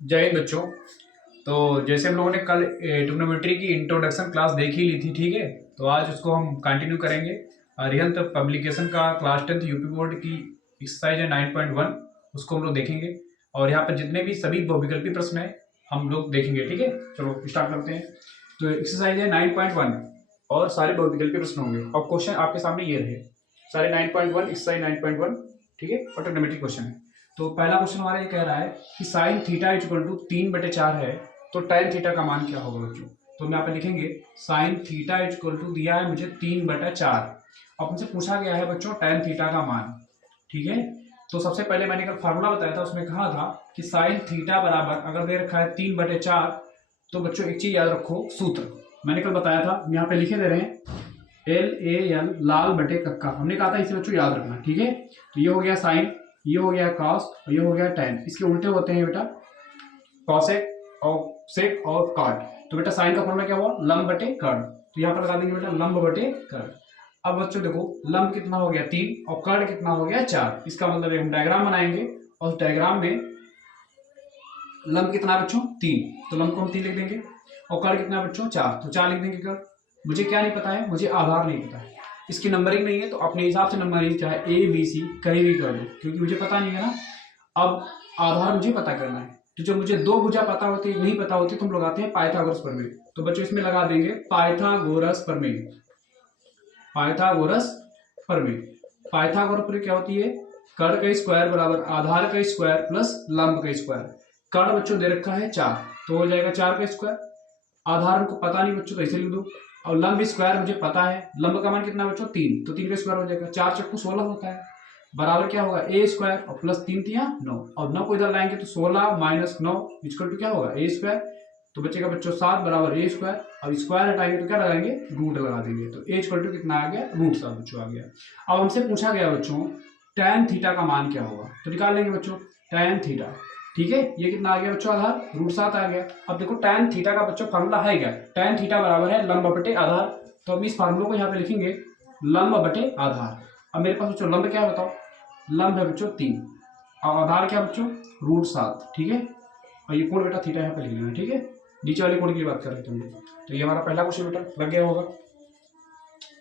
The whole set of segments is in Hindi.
जय हिंद बच्चों। तो जैसे हम लोगों ने कल ट्रिग्नोमेट्री की इंट्रोडक्शन क्लास देख ही ली थी, ठीक है। तो आज उसको हम कंटिन्यू करेंगे। रिहंत पब्लिकेशन का क्लास 10th यूपी बोर्ड की एक्सरसाइज है 9.1, उसको हम लोग देखेंगे। और यहाँ पर जितने भी सभी बहुविकल्पी प्रश्न है हम लोग देखेंगे, ठीक है। चलो स्टार्ट करते हैं। तो एक्सरसाइज है 9.1 और सारे बहुविकल्पी प्रश्न होंगे और क्वेश्चन आपके सामने ये रहे सारे 9.1 एक्सरसाइज 9.1, ठीक है। और ट्रिग्नोमेट्री क्वेश्चन है। तो पहला क्वेश्चन हमारा ये कह रहा है कि साइन थीटा इक्वल टू 3/4 है, तो tan थीटा का मान क्या होगा बच्चों। तो हम यहाँ पे लिखेंगे साइन थीटा इक्वल टू दिया है मुझे 3/4। अब हमसे पूछा गया है बच्चों tan थीटा का मान, ठीक है। तो सबसे पहले मैंने कल फार्मूला बताया था, उसमें कहा था कि साइन थीटा बराबर अगर दे रखा है 3/4, तो बच्चों एक चीज याद रखो, सूत्र मैंने कल बताया था, यहाँ पे लिखे दे रहे हैं LAL लाल बटे कक्का। हमने कहा था इसे बच्चों याद रखना, ठीक है। तो ये हो गया साइन, ये हो गया कॉस और ये हो गया tan। इसके उल्टे होते हैं बेटा कॉसेक और सेक और कॉट। तो बेटा साइन का फॉर्मूला क्या हुआ, लंब बटे कर्ण। तो यहाँ पर लगा देंगे बेटा लंब बटे कर्ण। अब बच्चों देखो लंब कितना हो गया 3 और कर्ण कितना हो गया 4। इसका मतलब हम डायग्राम बनाएंगे और डायग्राम में लंब कितना है बच्चों 3, तो लंब को हम 3 लिख देंगे और कर्ण कितना है बच्चों 4, तो 4 लिख देंगे कर्ण। मुझे क्या नहीं पता है, मुझे आधार नहीं पता है, इसकी नंबरिंग नहीं है, तो अपने हिसाब से नंबरिंग चाहे ABC कहीं भी कर दो, क्योंकि मुझे पता नहीं है ना। अब आधार मुझे पता करना है, तो जब मुझे दो भुजा पता होती नहीं पता होती तो हम लगाते हैं पाइथागोरस प्रमेय। तो बच्चों इसमें लगा देंगे पाइथागोरस प्रमेय। पाइथागोरस प्रमेय, पाइथागोरस प्रमेय क्या होती है, कर्ण का स्क्वायर बराबर आधार का स्क्वायर प्लस लंब का स्क्वायर। कर्ण बच्चों दे रखा है 4, तो हो जाएगा 4 का स्क्वायर। आधार हमको पता नहीं बच्चों, तो ऐसे लिख दो। और लंब स्क्वायर मुझे पता है, लंब का मान कितना बच्चों 3, तो 3 का स्क्वायर हो जाएगा, 4 चक्कू 16 होता है, बराबर क्या होगा A स्क्वायर और प्लस 3 तिया 9, और 9 को इधर लाएंगे तो 16 माइनस 9 इक्वल टू क्या होगा A स्क्वायर। तो बचेगा बच्चों 7 बराबर A स्क्वायर, और स्क्वायर हटाएंगे तो क्या लगाएंगे, रूट लगा देंगे। तो A इक्वल टू कितना आ गया, √7 बच्चों आ गया। अब हमसे पूछा गया बच्चों tan थीटा का मान क्या होगा, तो निकाल लेंगे बच्चों tan थीटा, ठीक है। ये कितना आ गया बच्चों आधार, √7 आ गया। अब देखो tan थीटा का बच्चों फार्मूला है क्या, tan थीटा बराबर है लंब बटे आधार। तो हम इस फार्मूले को यहाँ पे लिखेंगे लंब बटे आधार। अब मेरे पास बच्चों लंब क्या है बताओ, लंब है बच्चों 3 और आधार क्या बच्चों √7, ठीक है। और ये कोण बेटा थीटा यहाँ पे लिख लेना, ठीक है। नीचे वाले कोण की बात कर रहे थे हम लोग। तो ये हमारा पहला क्वेश्चन बेटा लग गया होगा।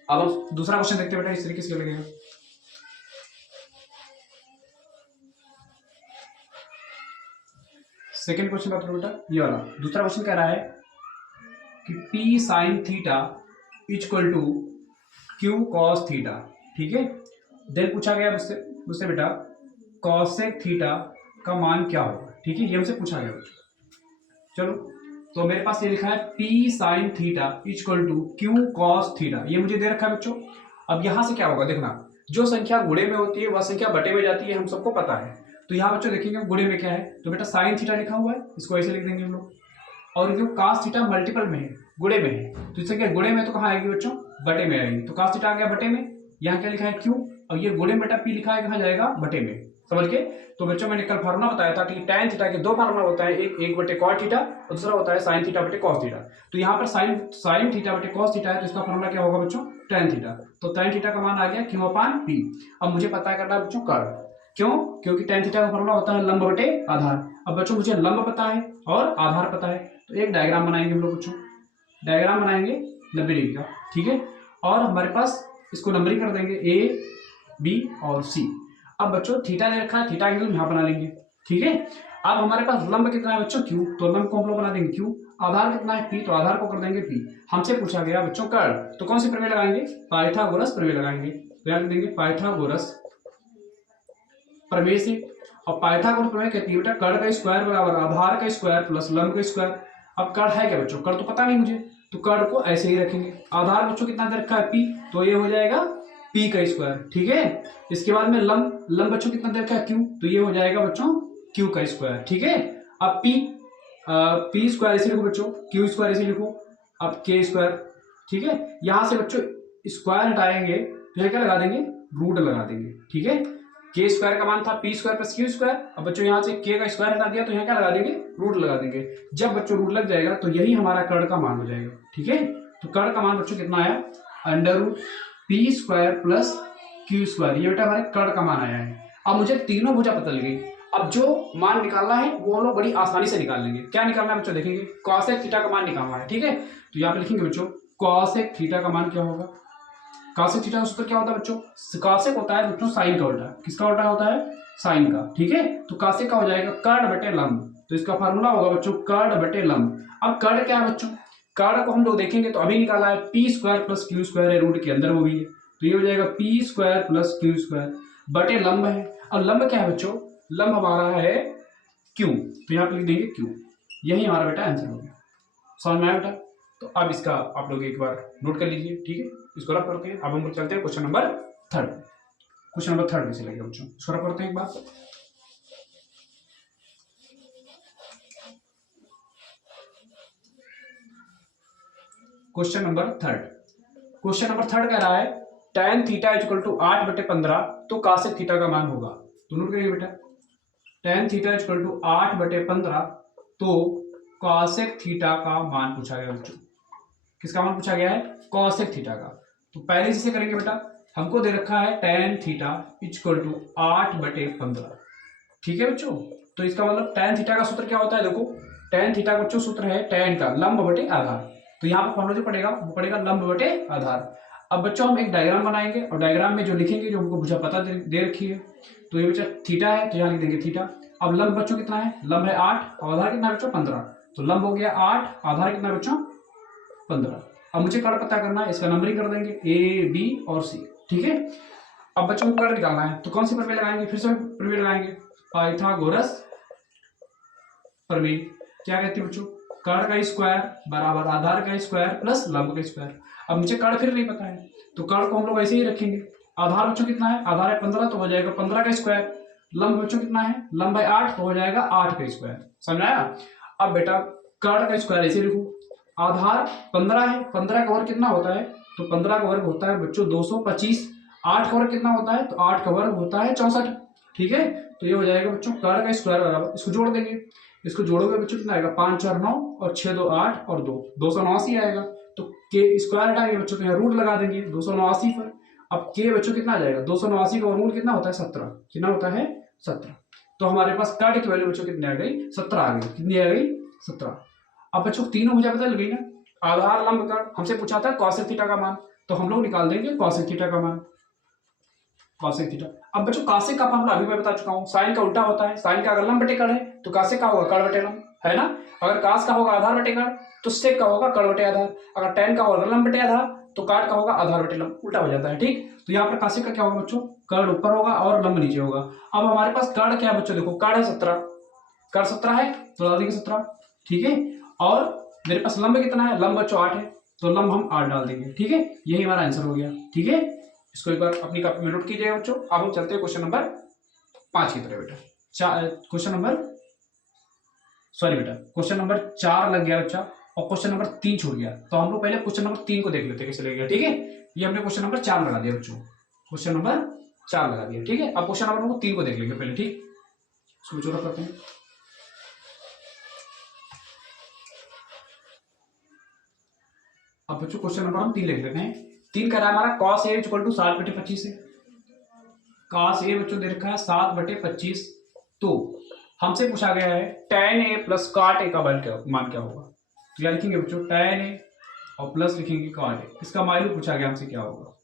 अब हम दूसरा क्वेश्चन देखते हैं बेटा इस तरीके से लगेगा। सेकेंड क्वेश्चन बात करो बेटा, ये वाला दूसरा क्वेश्चन कह रहा है कि P sine theta equal to Q cos theta, ठीक है। देन पूछा गया मुझसे बेटा कॉसेक थीटा का मान क्या होगा, ठीक है। ये हमसे पूछा गया बच्चों। चलो तो मेरे पास ये लिखा है P sine theta equal to Q cos theta, ये मुझे दे रखा है बच्चों। अब यहां से क्या होगा देखना, जो संख्या गुणे में होती है वह संख्या बटे में जाती है, हम सबको पता है। तो यहाँ बच्चों देखेंगे गुणे में क्या है, तो बेटा साइन थीटा लिखा हुआ है, इसको ऐसे लिख देंगे हम लोग। और जो कास थीटा मल्टीपल में है, गुणे में है, तो इससे क्या गुणे में तो कहाँ आएगी बच्चों, बटे में आएगी। तो कास थीटा आ गया बटे में, यहाँ क्या लिखा है Q, और ये गुणे बटा P लिखा है, कहाँ जाएगा बटे में, समझ गए। तो बच्चों मैंने कल फार्मूला बताया था कि tan थीटा के दो फार्मूला होता है, एक बटे कॉट थीटा और दूसरा होता है साइन थीटा बटे कॉस थीटा। तो यहाँ पर साइन थीटा बटे कॉस थीटा है, तो इसका फार्मूला क्या होगा बच्चों tan थीटा। तो tan थीटा का मान आ गया Q/P। अब मुझे पता करना है बच्चों कर्ण, क्यों, क्योंकि tan थीटा का फार्मूला होता है लंब बटे आधार। अब बच्चों मुझे लंब पता है और आधार पता है, तो एक डायग्राम बनाएंगे हम लोग बच्चों, डायग्राम बनाएंगे 90 डिग्री का, ठीक है। और हमारे पास इसको नंबरिंग कर देंगे A B और C। अब बच्चों थीटा दे रखा है, थीटा एंगल यहाँ बना लेंगे, ठीक है। अब हमारे पास लंब कितना है बच्चों Q, तो लंब को हम लोग बना देंगे Q। आधार कितना है P, तो आधार को कर देंगे P। हमसे पूछा गया बच्चों कर्ण, तो कौन सी प्रमेय लगाएंगे, पाइथागोरस प्रमेय लगाएंगे। तो याद देंगे पाइथागोरस प्रमेय से। और पाइथागोरस प्रमेय कहती है बेटा कर्ण का स्क्वायर बराबर आधार का स्क्वायर प्लस लंब का स्क्वायर। अब कर्ण है क्या बच्चों, कर्ण तो पता नहीं मुझे, तो कर्ण को ऐसे ही रखेंगे। आधार बच्चों कितना दे रखा है P, तो ये हो जाएगा P का स्क्वायर, ठीक है। इसके बाद में लंब बच्चों कितना दे रखा है Q, तो ये हो जाएगा बच्चों Q का स्क्वायर, ठीक है। अब P स्क्वायर ऐसे लिखो बच्चों, Q स्क्वायर ऐसे लिखो, अब K स्क्वायर, ठीक है। यहां से बच्चों स्क्वायर हटाएंगे तो ये क्या लगा देंगे, रूट लगा देंगे, ठीक है। के स्क्वायर का मान था P square plus Q square. अब बच्चों यहाँ से K का स्क्वायर हटा दिया तो यहाँ क्या लगा देंगे, रूट लगा देंगे। जब बच्चों रूट लग जाएगा तो यही हमारा कर्ण का मान हो जाएगा, ठीक है। तो कर्ण का मान बच्चों कितना आया, √P² प्लस Q², ये बेटा हमारे कर्ण का मान आया है। अब मुझे तीनों भुजा पता लग गई। अब जो मान निकालना है वो हम लोग बड़ी आसानी से निकाल लेंगे। क्या निकालना है बच्चों, देखेंगे कॉसेक थीटा का मान निकालना है, ठीक है। तो यहाँ पे लिखेंगे बच्चों कॉसेक थीटा का मान क्या होगा। कॉसेक थीटा का सूत्र क्या होता है बच्चों, कॉसेक होता है बच्चों साइन का उल्टा। किसका उल्टा होता है, साइन का, ठीक है। तो कॉसेक का हो जाएगा कर्ण बटे लंब, तो इसका फार्मूला होगा बच्चों कर्ण बटे लंब। अब कर्ण क्या है बच्चों, कर्ण को हम लोग देखेंगे तो अभी निकाला है P square plus Q square है, रूट के अंदर वो भी है, तो ये हो जाएगा P square plus Q square बटे लंब है। अब लंब क्या है बच्चों, लंब हमारा है क्यू, तो यहाँ पे लिख देंगे क्यू। यही हमारा बेटा आंसर हो गया। समझ में आया बेटा। तो अब इसका आप लोग एक बार नोट कर लीजिए, ठीक है। इसको रफ करते हैं। अब हम लोग चलते हैं question number third. Question number third कैसे लगेगा बच्चों, इसको रफ करते हैं एक बार। Question number third, question number third कह रहा है tan थीटा इक्वल टू 8/15 तो cosec थीटा का मान होगा। तो नोट करिए बेटा, tan थीटा इक्वल टू 8/15 तो cosec थीटा का मान पूछा गया बच्चों। किसका मान पूछा गया है, cosec थीटा का। तो पहले से करेंगे बेटा, हमको दे रखा है tan थीटा इक्वल टू 8/15, ठीक है बच्चों। तो इसका मतलब tan थीटा का सूत्र क्या होता है, देखो tan थीटा का बच्चों सूत्र है tan का लंब बटे आधार। तो यहाँ पर फॉर्मूला जो पड़ेगा वो पड़ेगा लंब बटे आधार। अब बच्चों हम एक डायग्राम बनाएंगे और डायग्राम में जो लिखेंगे जो हमको मुझे पता दे रखी है, तो ये बच्चा थीटा है तो यहाँ लिख देंगे थीटा। अब लंब बच्चों कितना है, लंब है 8 और आधार कितना है बच्चों 15, तो लंब हो गया 8, आधार कितना है बच्चों 15। अब मुझे कर्ण पता करना है, इसका नंबरिंग कर देंगे A B और C, ठीक है। अब बच्चों को कर्ण निकालना है तो कौन सी प्रमेय लगाएंगे, फिर से प्रमेय लगाएंगे पाइथागोरस प्रमेय। क्या कहती है बच्चों, कर्ण का स्क्वायर बराबर आधार का स्क्वायर प्लस लंब का स्क्वायर। अब मुझे कर्ण फिर नहीं पता है तो कर्ण को हम लोग ऐसे ही रखेंगे। आधार बच्चों कितना है, आधार है 15 तो हो जाएगा 15 का स्क्वायर। लंब बच्चों कितना है, लंब है 8 तो हो जाएगा 8 का स्क्वायर। समझाया। अब बेटा कर्ण का स्क्वायर ऐसे लिखो, आधार 15 है, 15 का वर्ग कितना होता है, तो 15 का वर्ग होता है बच्चों 225। 8 का वर्ग कितना होता है, तो 8 का वर्ग होता है 64, ठीक है। तो ये हो जाएगा बच्चों कर्ण का स्क्वायर बराबर, इसको जोड़ देंगे, इसको जोड़ोगे बच्चों कितना आएगा 5 4 9 और 6 2 8 और 2 289 आएगा। तो के स्क्वायर हटाएंगे बच्चों तो यहाँ रूट लगा देंगे 289 पर। अब के बच्चों कितना आ जाएगा 289 का वर्गमूल कितना होता है 17, कितना होता है 17। तो हमारे पास कर्ण की वैल्यू बच्चों कितनी आ गई 17 आ गई, कितनी आ गई 17। अब बच्चों तीनों भुजा बदल गई ना, आधार लंब कर्ण हमसे पूछा था cosec थीटा का मान, तो हम लोग निकाल देंगे cosec थीटा का मान, cosec थीटा। अब बच्चों cosec का फॉर्मूला अभी मैं बता चुका हूँ, साइन का उल्टा होता है, साइन का अगर लंब बटे कर्ण है तो cosec का होगा कर्ण बटे लंब, है ना। अगर cos का होगा आधार बटे कर्ण तो sec का होगा कर्ण बटे आधार। अगर tan का होगा लंब बटे आधार तो काट का होगा आधार बटे लंब, उल्टा हो जाता है, ठीक। तो यहाँ पर cosec का क्या होगा बच्चों, कर्ण ऊपर होगा और लंब नीचे होगा। अब हमारे पास कर्ण क्या है बच्चों, देखो कर्ण है 17, कर्ण 17 है तो डाल देंगे 17, ठीक है। और मेरे पास लंब कितना है, लंब बच्चों 8 है तो लंब हम 8 डाल देंगे, ठीक है। यही हमारा आंसर हो गया, ठीक है। इसको एक बार अपनी कॉपी में नोट कीजिएगा बच्चों। अब हम चलते हैं क्वेश्चन नंबर 5 की तरफ बेटा। क्वेश्चन नंबर सॉरी बेटा क्वेश्चन नंबर 4 लग गया बच्चा और क्वेश्चन नंबर 3 छूट गया, तो हम लोग पहले क्वेश्चन नंबर 3 को देख लेते हैं कैसे लगेगा, ठीक है। ये हमने क्वेश्चन नंबर 4 लगा दिया बच्चों, क्वेश्चन नंबर 4 लगा दिया, ठीक है। अब क्वेश्चन नंबर 3 को देख लेंगे पहले, ठीक। इसको जोड़ा करते हैं। अब बच्चों क्वेश्चन नंबर हम 3 लिख लेते हैं। 3 कह रहा है हमारा cos a इक्वल टू 7/25 है। cos a बच्चों दे रखा है 7/25, तो हमसे पूछा गया है tan a plus cot a का मान क्या होगा। तो क्या लिखेंगे बच्चों, tan a और प्लस लिखेंगे cot a, इसका मान पूछा गया हमसे क्या होगा,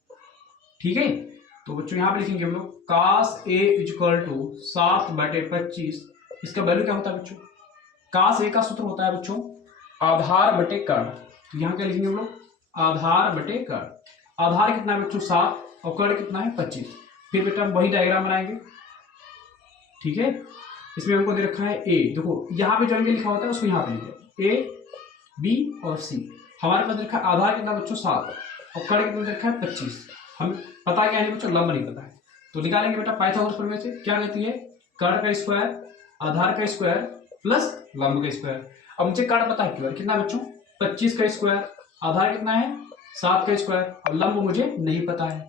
ठीक है। तो बच्चों यहाँ पे लिखेंगे हम लोग cos a इक्वल टू 7/25, इसका वैल्यू क्या होता है बच्चों, cos a का सूत्र होता है बच्चों आधार बटे कर्ण। तो यहाँ क्या लिखेंगे हम लोग, आधार बटे कर्ण। आधार कितना है बच्चों 7 और कर्ण कितना है 25। फिर बेटा हम वही डायग्राम बनाएंगे, ठीक है। इसमें हमको दे रखा है ए, देखो यहाँ पे जो एंगल लिखा होता है उसको यहाँ पे लिखे ए बी और सी। हमारे पास रखा है आधार कितना बच्चों 7 और कर्ण कितना रखा है 25। हमें पता क्या है बच्चों, लंब नहीं पता है, तो निकालेंगे बेटा पाइथागोरस प्रमेय से। क्या कहती है, कर्ण का स्क्वायर आधार का स्क्वायर प्लस लंब का स्क्वायर। अब मुझे कर्ण पता है कितना बच्चों 25 का स्क्वायर, आधार कितना है 7 का स्क्वायर और लंब मुझे नहीं पता है।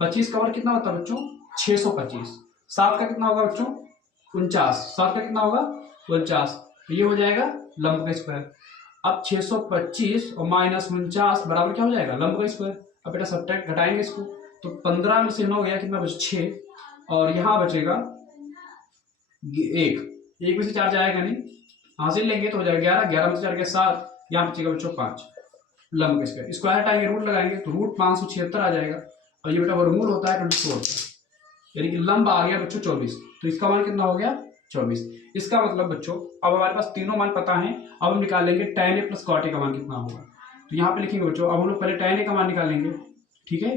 25 का वर्ग कितना होता है बच्चों 625, 7 का कितना होगा बच्चों 49, 7 का कितना होगा 49, तो ये हो जाएगा लंब का स्क्वायर। अब 625 और माइनस 49 बराबर क्या हो जाएगा लंब का स्क्वायर। अब बेटा सब्ट्रैक्ट घटाएंगे इसको, तो 15 में से 9 गया कितना बचा 6 और यहाँ बचेगा एक में से 4 जाएगा नहीं, हासिल लेंगे तो हो जाएगा 11, 11 में से 4 गया 7, यहाँ बचेगा बच्चों 5 लंब का स्क्वायर। स्क्वायर हटाएंगे रूट लगाएंगे तो रूट 576 आ जाएगा, और ये बेटा वर्गमूल होता है 24 होता है, यानी कि लंब आ गया बच्चों 24। तो इसका मान कितना हो गया 24। इसका मतलब बच्चों अब हमारे पास तीनों मान पता है, अब हम निकाल लेंगे tan a plus cot a का मान कितना होगा। तो यहाँ पे लिखेंगे बच्चों, अब हम लोग पहले tan a का मान निकालेंगे, ठीक है।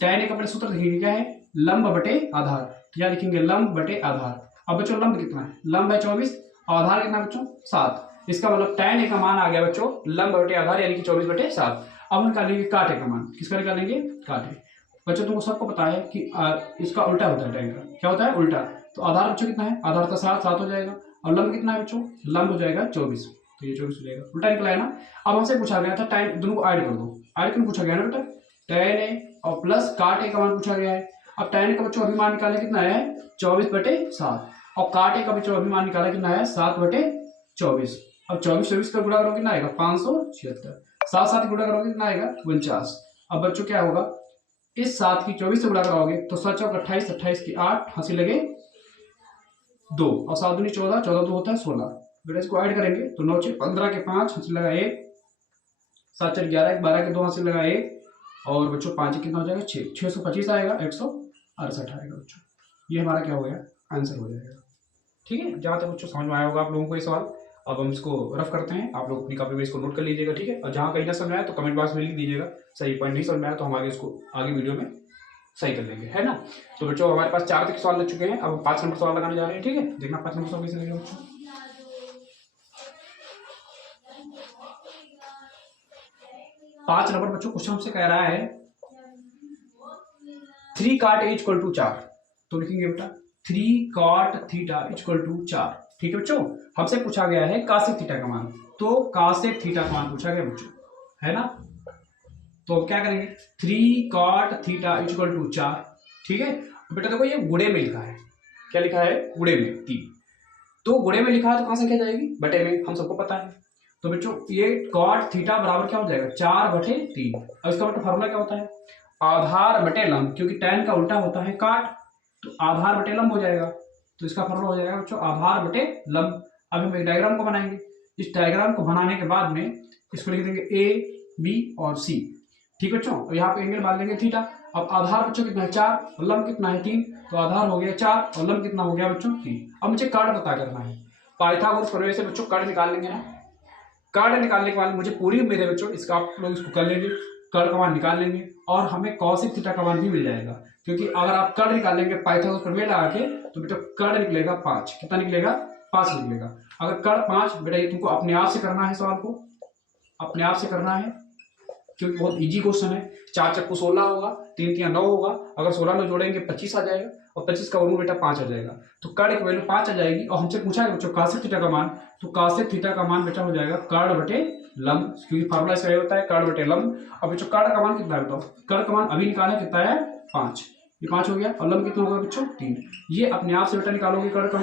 tan a का पहले सूत्र लिखेंगे क्या है, लंब बटे आधार, तो यहाँ लिखेंगे लंब बटे आधार। अब बच्चों लंब कितना है, लंब है 24 और आधार कितना बच्चों 7। इसका मतलब tan a का मान आ गया बच्चों लंब बटे आधार यानी कि 24 बटे 7। अब हम निकालेंगे cot a का मान, किसका निकालेंगे cot a। बच्चों तुमको सबको पता है कि इसका उल्टा होता है tan का, क्या होता है उल्टा। तो आधार बच्चों कितना है, आधार का 7 हो जाएगा, और लंब कितना है बच्चों, लंब हो जाएगा 24, तो ये 24 हो जाएगा, उल्टा निकला है ना। अब हमसे पूछा गया था tan, दोनों को ऐड कर दो, ऐड क्यों पूछा गया ना बेटा, tan a और प्लस cot a का मान पूछा गया है। अब tan a का बच्चों अभी मान निकाले कितना है 24 बटे 7, और cot a का बच्चों अभी मान निकाला कितना है 7 बटे 24। अब 24 का गुणा करोगे कितना आएगा 576, 7 गुणा करोगे कितना आएगा 49। अब बच्चों क्या होगा, इस 7 की 24 से गुणा कराओगे तो 7 चौक 28, 28 की 8, हंसी लगे 2, और 7 दूनी 14, 14 2 होता है 16। बेटा इसको ऐड करेंगे तो 9 6 15 के 5, हंसी लगा 1, 7 4 11, 12 के 2, हंसी लगा 1, और बच्चों 5 कितना हो जाएगा 6, 625 आएगा, 168 आएगा बच्चों। ये हमारा क्या हो गया आंसर हो जाएगा, ठीक है। जहाँ तक बच्चों समझ में आया होगा आप लोगों को ये सवाल। अब हम इसको रफ करते हैं, आप लोग अपनी कॉपी में इसको नोट कर लीजिएगा, ठीक है। और जहाँ कहीं ना समझ आया तो कमेंट बॉक्स में लिख दीजिएगा, सही पॉइंट नहीं समझ में आया तो हम आगे इसको आगे वीडियो में सही कर लेंगे, है ना। तो बच्चों हमारे पास 4 तक सवाल लग चुके हैं, अब हम 5 नंबर सवाल लगाने जा रहे हैं, ठीक है। देखना 5 नंबर सवाल कैसे लगेगा बच्चों। पांच नंबर बच्चों क्वेश्चन हमसे कह रहा है 3 cot a इक्वल टू 4, तो लिखेंगे बेटा 3 cot थीटा इक्वल टू 4, ठीक है बच्चों। हमसे पूछा गया है कासेक थीटा का मान, तो कासेक थीटा का मान पूछा गया बच्चों, है ना। तो क्या करेंगे 3 cot थीटा इक्वल टू 4, ठीक है। बेटा देखो ये गुणे में लिखा है, क्या लिखा है गुणे में 3, तो गुणे में लिखा है तो कहां से क्या जाएगी बटे में, हम सबको पता है। तो बच्चों ये cot थीटा बराबर क्या हो जाएगा 4 बटे 3। अब इसका मतलब फार्मूला क्या होता है, आधार बटे लंब, क्योंकि tan का उल्टा होता है काट, तो आधार बटे लंब हो जाएगा। तो इसका फार्मूला हो जाएगा बच्चों आधार बटे लंब। अब हम एक डायग्राम को बनाएंगे, इस डायग्राम को बनाने के बाद में इसको लिख देंगे ए बी और सी, ठीक बच्चों। और यहाँ पे एंगल मान लेंगे थीटा। अब आधार बच्चों कितना है 4 और लंब कितना है 3, तो आधार हो गया 4 और लंब कितना हो गया बच्चों 3। अब मुझे कार्ड पता करना है, पाइथागोरस प्रमेय से बच्चों कार्ड निकाल लेंगे ना। कार्ड निकालने के बाद मुझे पूरी उम्मीद है बच्चों इसका आप लोग इसको कर लेंगे, कर्ड का मान निकाल लेंगे और हमें कॉसेक थीटा का मान भी मिल जाएगा, क्योंकि अगर आप कर्ड निकाल लेंगे पाइथागोरस प्रमेय लगा के तो बेटा कर्ड निकलेगा 5, कितना निकलेगा 5 निकलेगा। अगर कर्ड 5 बेटा ये तुमको अपने आप से करना है, सवाल को अपने आप से करना है क्योंकि बहुत इजी क्वेश्चन है। 4 चक्कू 16 होगा, 3 3 9 होगा, अगर 16 में जोड़ेंगे 25 आ जाएगा और 25 का वर्गमूल बेटा 5 आ जाएगा, तो कर्ड की वैल्यू 5 आ जाएगी। और हमसे पूछा है बच्चों कासेक थीटा का मान, तो कासेक थीटा का मान बेटा हो जाएगा कर्ड बटे लंब, क्योंकि फार्मूला इसका ये होता है कर्ड बटे लंब। अब बच्चों कर्ड का मान कितना है बताओ, कर्ड का मान अभी निकाला कितना है 5, ये 5 हो गया, और लंब कितना होगा बच्चों 3। ये अपने आप से बेटा निकालोगे कर्ड का मान।